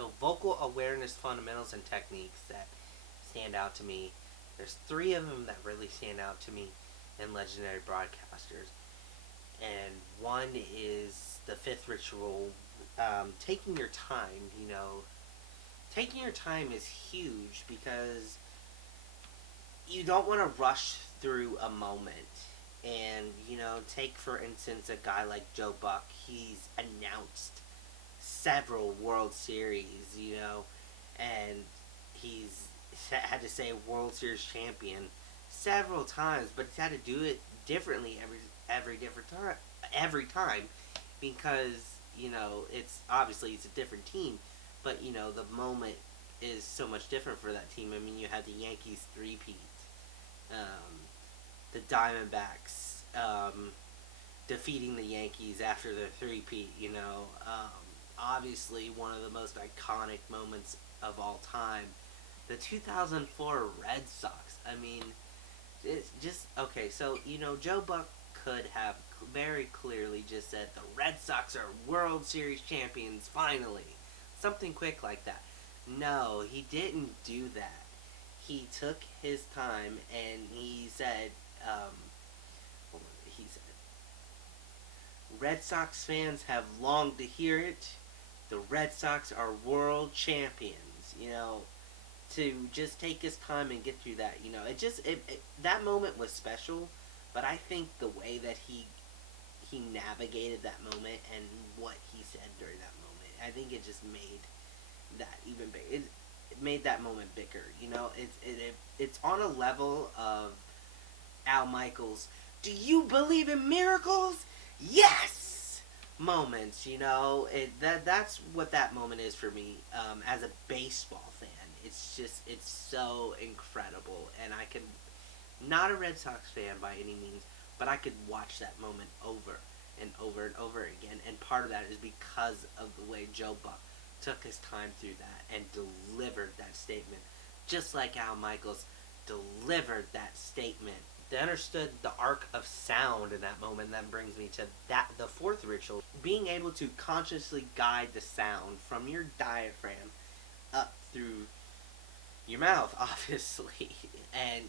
the vocal awareness fundamentals and techniques that stand out to me. There's three of them that really stand out to me in legendary broadcasters, and one is the fifth ritual, taking your time. Taking your time is huge because you don't want to rush through a moment. And, take for instance a guy like Joe Buck. He's announced several World Series, and he's had to say World Series champion several times, but he's had to do it differently every different time every time because it's obviously it's a different team, but the moment is so much different for that team. I mean, you had the Yankees three-peat, the Diamondbacks defeating the Yankees after their three-peat. Obviously one of the most iconic moments of all time, the 2004 Red Sox. I mean, it's just okay. So Joe Buck could have very clearly just said the Red Sox are World Series champions finally, something quick like that. No, he didn't do that. He took his time and he said, he said, Red Sox fans have longed to hear it. The Red Sox are world champions. To just take his time and get through that. That moment was special, but I think the way that he navigated that moment and what he said during that moment, I think it just made that even bigger. It made that moment bigger. It's on a level of Al Michaels. Do you believe in miracles? Yes. Moments. That's what that moment is for me. As a baseball fan, it's so incredible, and I can, not a Red Sox fan by any means, but I could watch that moment over and over and over again. And part of that is because of the way Joe Buck took his time through that and delivered that statement, just like Al Michaels delivered that statement. They understood the arc of sound in that moment. That brings me to the fourth ritual, being able to consciously guide the sound from your diaphragm up through your mouth, obviously. And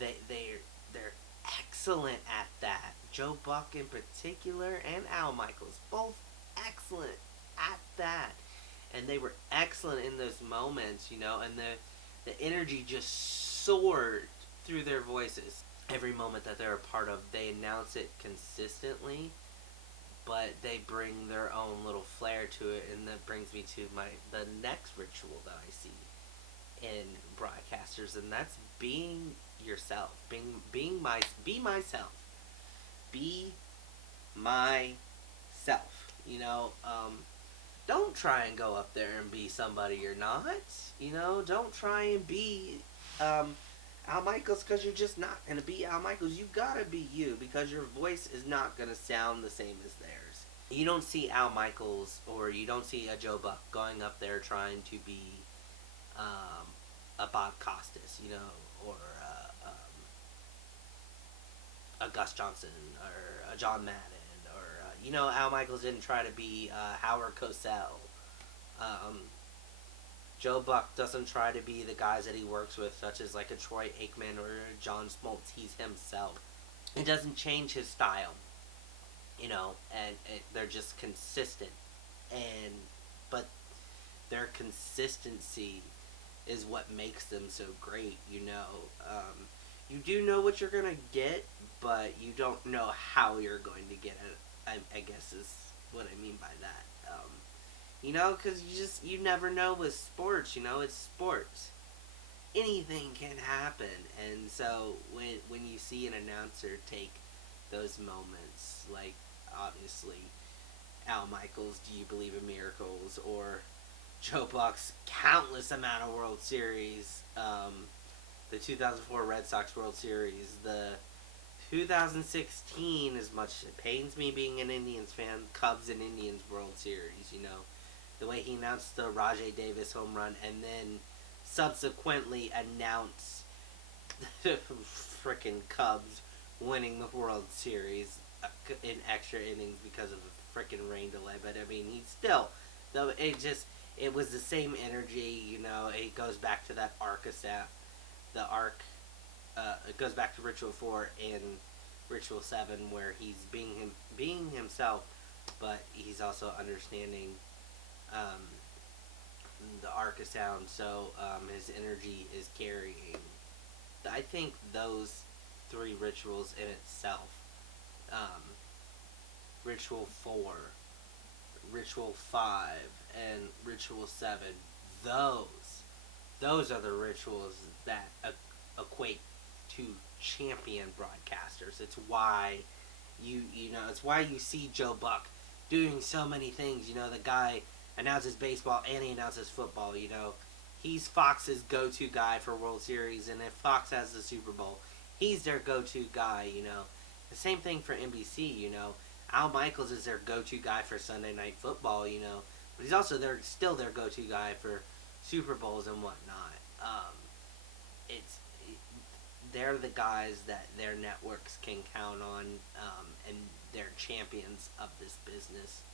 they're excellent at that. Joe Buck in particular and Al Michaels, both excellent at that. And they were excellent in those moments, and the energy just soared through their voices. Every moment that they're a part of, they announce it consistently, but they bring their own little flair to it, and that brings me to the next ritual that I see in broadcasters, and that's being yourself, be myself, be myself. Don't try and go up there and be somebody you're not. Don't try and be Al Michaels, because you're just not gonna be Al Michaels. You gotta be you, because your voice is not gonna sound the same as theirs. You don't see Al Michaels or you don't see a Joe Buck going up there trying to be a Bob Costas, or a Gus Johnson or a John Madden, or Al Michaels didn't try to be Howard Cosell. Joe Buck doesn't try to be the guys that he works with, such as like a Troy Aikman or John Smoltz. He's himself. It doesn't change his style, and they're just consistent, but their consistency is what makes them so great. You do know what you're gonna get, but you don't know how you're going to get it. I guess is what I mean by that. Because you never know with sports. It's sports. Anything can happen, and so when you see an announcer take those moments, like obviously Al Michaels, do you believe in miracles, or Joe Buck's countless amount of World Series, the 2004 Red Sox World Series, the 2016, as much as it pains me being an Indians fan, Cubs and Indians World Series, the way he announced the Rajai Davis home run and then subsequently announced the frickin' Cubs winning the World Series in extra innings because of a frickin' rain delay. But I mean, he still, though, it was the same energy. It goes back to that arc of the arc. It goes back to Ritual 4 and Ritual 7, where he's being himself, but he's also understanding um, the arc of sound. So his energy is carrying. I think those three rituals in itself, um, Ritual 4, Ritual 5, and Ritual 7, those those are the rituals that equate to champion broadcasters. It's why it's why you see Joe Buck doing so many things. The guy announces baseball and he announces football. He's Fox's go-to guy for World Series, and if Fox has the Super Bowl, he's their go-to guy. The same thing for NBC. Al Michaels is their go-to guy for Sunday Night Football. But he's also still their go-to guy for Super Bowls and whatnot. It's they're the guys that their networks can count on, and they're champions of this business.